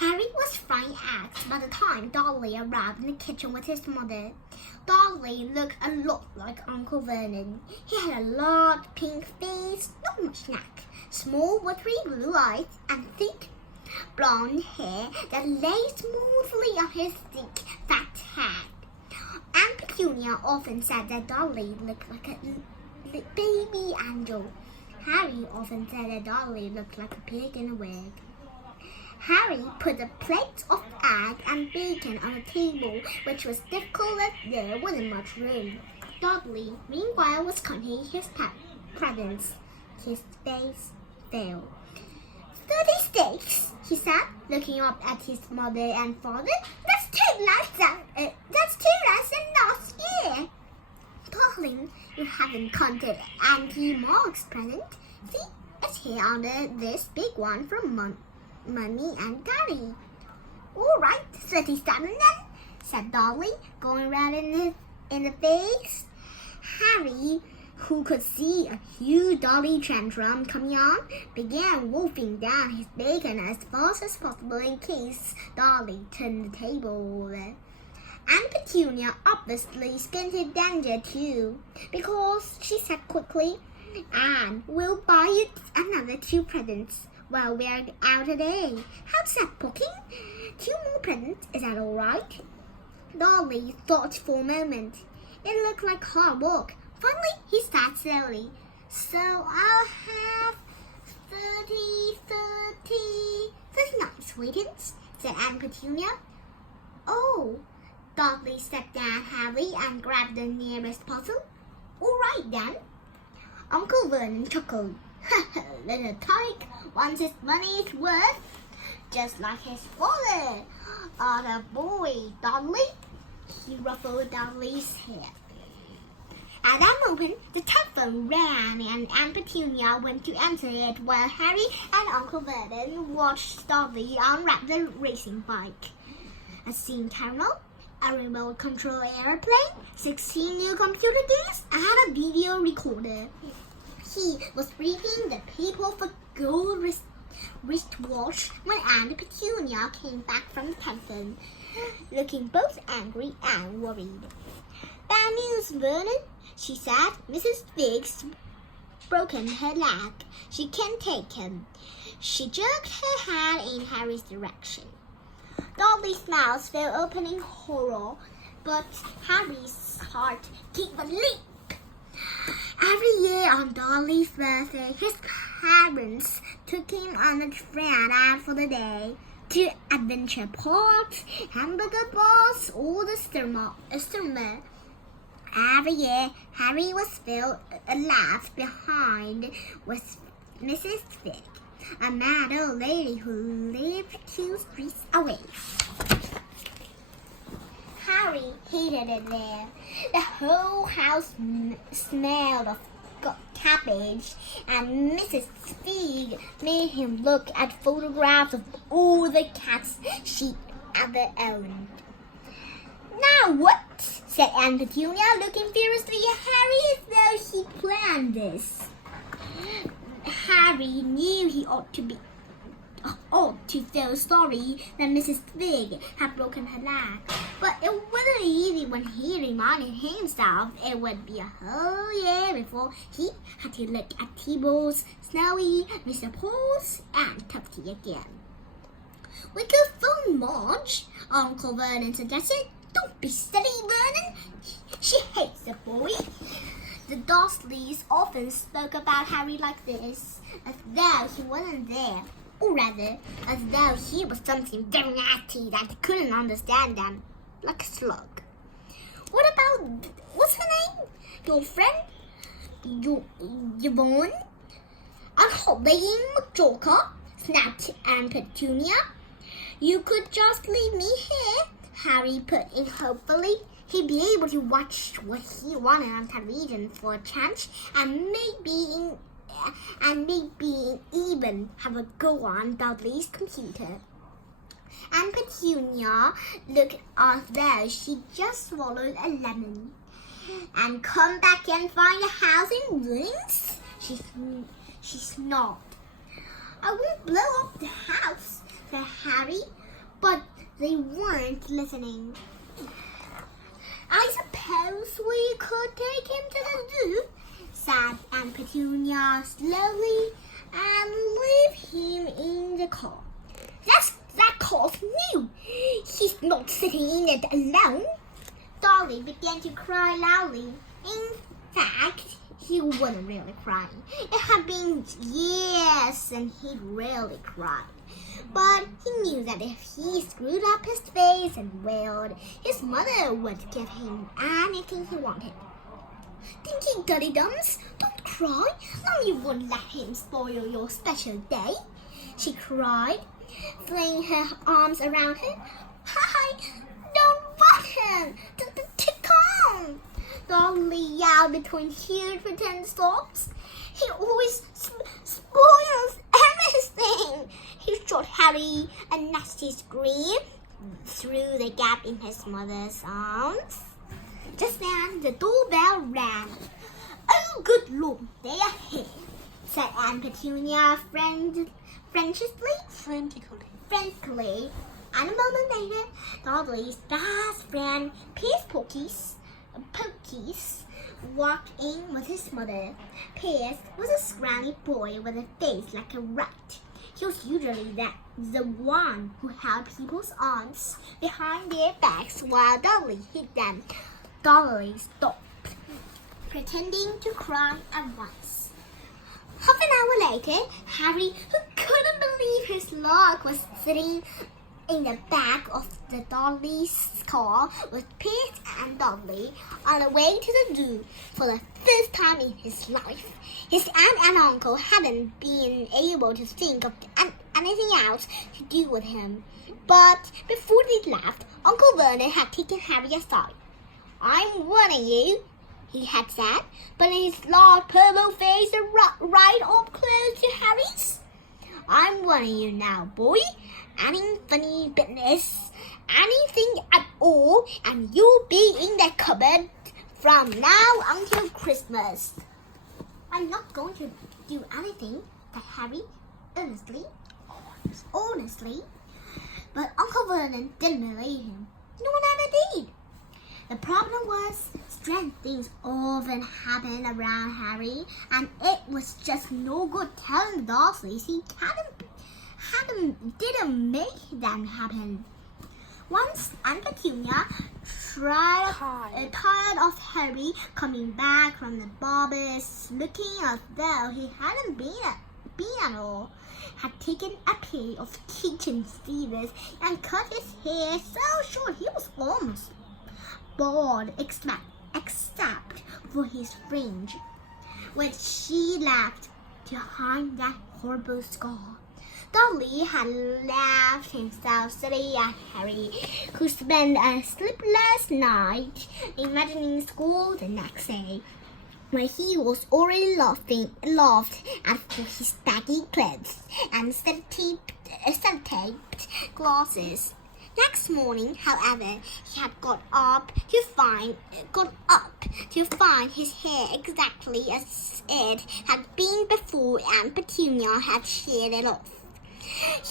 Harry was frying eggs by the time Dudley arrived in the kitchen with his mother. Dudley looked a lot like Uncle Vernon. He had a large pink face, not much neck, small watery blue eyes, and thick blonde hair that lay smoothly on his thick, fat head. Aunt Petunia often said that Dudley looked like a baby angel. Harry often said that Dudley looked like a pig in a wig. Harry put a plate of egg and bacon on the table, which was difficult as there wasn't much room. Dudley, meanwhile, was counting his presents. His face fell. 30 steaks, he said, looking up at his mother and father. That's two less than last year. Darling, you haven't counted Auntie Mog's present. See, it's here under this big one from Mummy and Daddy. All right, 37 then, said Dudley, going red in the face. Harry, who could see a huge Dudley tantrum coming on, began wolfing down his bacon as fast as possible in case Dudley turned the table over. Aunt Petunia obviously scented danger too, because she said quickly, "Anne, we'll buy you another 2 presents while we're out today. How's that, Pocky? 2 more presents, is that all right?" Dudley thought for a moment. It looked like hard work. Finally, he said slowly, "So I'll have 39 sweetens," said Aunt Petunia. "Oh." Dudley stepped down Harry and grabbed the nearest puzzle. "All right then." Uncle Vernon chuckled. "Little tyke wants his money's worth, just like his father. Atta boy, Dudley." He ruffled Dudley's hair. At that moment, the telephone rang and Aunt Petunia went to answer it while Harry and Uncle Vernon watched Dudley unwrap the racing bike. A steam terminal, a remote control airplane, 16 new computer games, and a video recorder. He was briefing the people of a gold wristwatch when Aunt Petunia came back from the telephone, looking both angry and worried. "Bad news, Vernon," she said. "Mrs. Fig's broken her leg. She can't take him." She jerked her head in Harry's direction. Dudley's mouth fell open in horror, but Harry's heart gave a leap. Every year on Dudley's birthday, his parents took him on a train out for the day to adventure parks, hamburger bars, or the steamer. Every year, Harry was still left behind with Mrs. Fig, a mad old lady who lived 2 streets away. Harry hated it there. The whole house smelled of cabbage, and Mrs. Fig made him look at photographs of all the cats she ever owned. "Now what?" said Aunt Petunia, looking furiously at Harry as though he planned this. Harry knew he ought to feel sorry that Mrs. Fig had broken her leg, but it wasn't easy when he reminded himself it would be a whole year before he had to look at T-Balls, Snowy, Mr. Paws, and Tufty again. "We could phone Marge," Uncle Vernon suggested. "Don't be silly, Vernon. She hates the boy." The Dursleys often spoke about Harry like this, as though he wasn't there, or rather, as though he was something very nasty that couldn't understand them, like a slug. What's her name? Your friend? Yvonne? "I'm hobbying McJoker," snapped Aunt Petunia. "You could just leave me here," Harry put in hopefully. He'd be able to watch what he wanted on television for a change, and maybe even have a go on Dudley's computer. Aunt Petunia looked as though she just swallowed a lemon. "And come back and find the house in ruins?" She snarled. "I won't blow up the house," said Harry. but they weren't listening. "I suppose we could take him to the zoo," said Aunt Petunia slowly, "and leave him in the car." That car's new. He's not sitting in it alone." Dolly began to cry loudly. In fact, he wasn't really crying. It had been years since he'd really cried. But he knew that if he screwed up his face and wailed, his mother would give him anything he wanted. "Dinky Duddy Dums, don't cry. Mommy won't let him spoil your special day," she cried, flinging her arms around him. "I don't want him to come," Dolly yelled between huge pretend sobs. "He always spoils everything." He shot Harry a nasty scream through the gap in his mother's arms. Just then the doorbell rang. "Oh, good Lord, they are here," said Aunt Petunia frantically. And a moment later, Dolly's best friend, Pierce Pokies, walked in with his mother. Pierce was a scrawny boy with a face like a rat. He was usually the one who held people's arms behind their backs while Dolly hit them. Dolly stopped, pretending to cry at once. Half an hour later, Harry, who couldn't believe his luck, was sitting in the back of the Dolly's car with Pierce and Dolly on the way to the zoo for the first time in his life. His aunt and uncle hadn't been able to think of anything else to do with him. But before they left, Uncle Vernon had taken Harry aside. "I'm warning you," he had said, putting his large purple face right up close to Harry's. "I'm warning you now, boy. Any funny business, anything at all, and you'll be in the cupboard from now until Christmas." "I'm not going to do anything," said Harry, honestly. But Uncle Vernon didn't believe him. No one ever did. The problem was, strange things often happened around Harry, and it was just no good telling the Dursleys he didn't make them happen. Once Aunt Petunia, tired of Harry coming back from the barbers looking as though he hadn't been at all, had taken a pair of kitchen scissors and cut his hair so short he was almost bald except for his fringe, which she left to hide that horrible scar. Dolly had laughed himself silly at Harry, who spent a sleepless night imagining school the next day, where he was already laughed at for his baggy clothes and sellotape glasses. Next morning, however, he had got up to find his hair exactly as it had been before Aunt Petunia had sheared it off.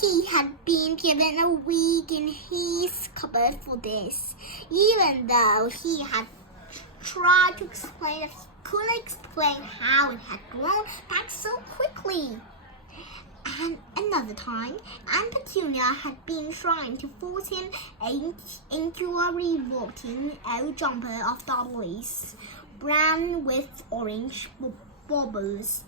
He had been given a week in his cupboard for this, even though he had tried to explain that he couldn't explain how it had grown back so quickly. And another time, Aunt Petunia had been trying to force him into a revolting old jumper of Dolly's, brown with orange baubles.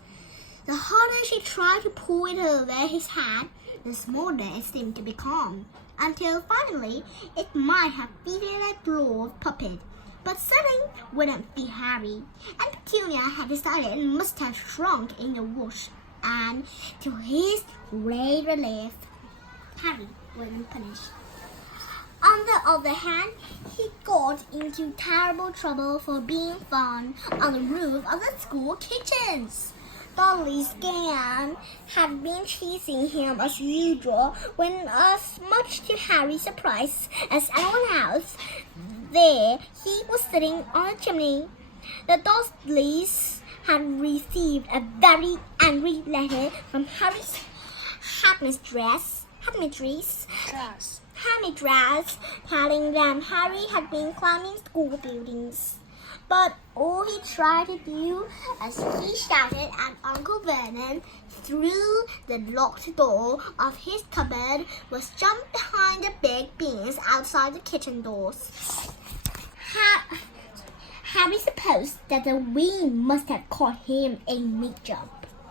The harder she tried to pull it over his head, the smaller it seemed to become, until finally it might have fitted a dwarf puppet, but certainly wouldn't be Harry. And Petunia had decided it must have shrunk in the wash, and to his great relief, Harry wasn't punished. On the other hand, he got into terrible trouble for being found on the roof of the school kitchens. Dolly's gang had been chasing him as usual when, as much to Harry's surprise as anyone else, there he was sitting on a chimney. The Dursleys had received a very angry letter from Harry's headmistress Hamidras, telling them Harry had been climbing school buildings. But all he tried to do as he shouted at Uncle Vernon through the locked door of his cupboard was jump behind the big beams outside the kitchen doors. Harry supposed that the wind must have caught him a mid-jump.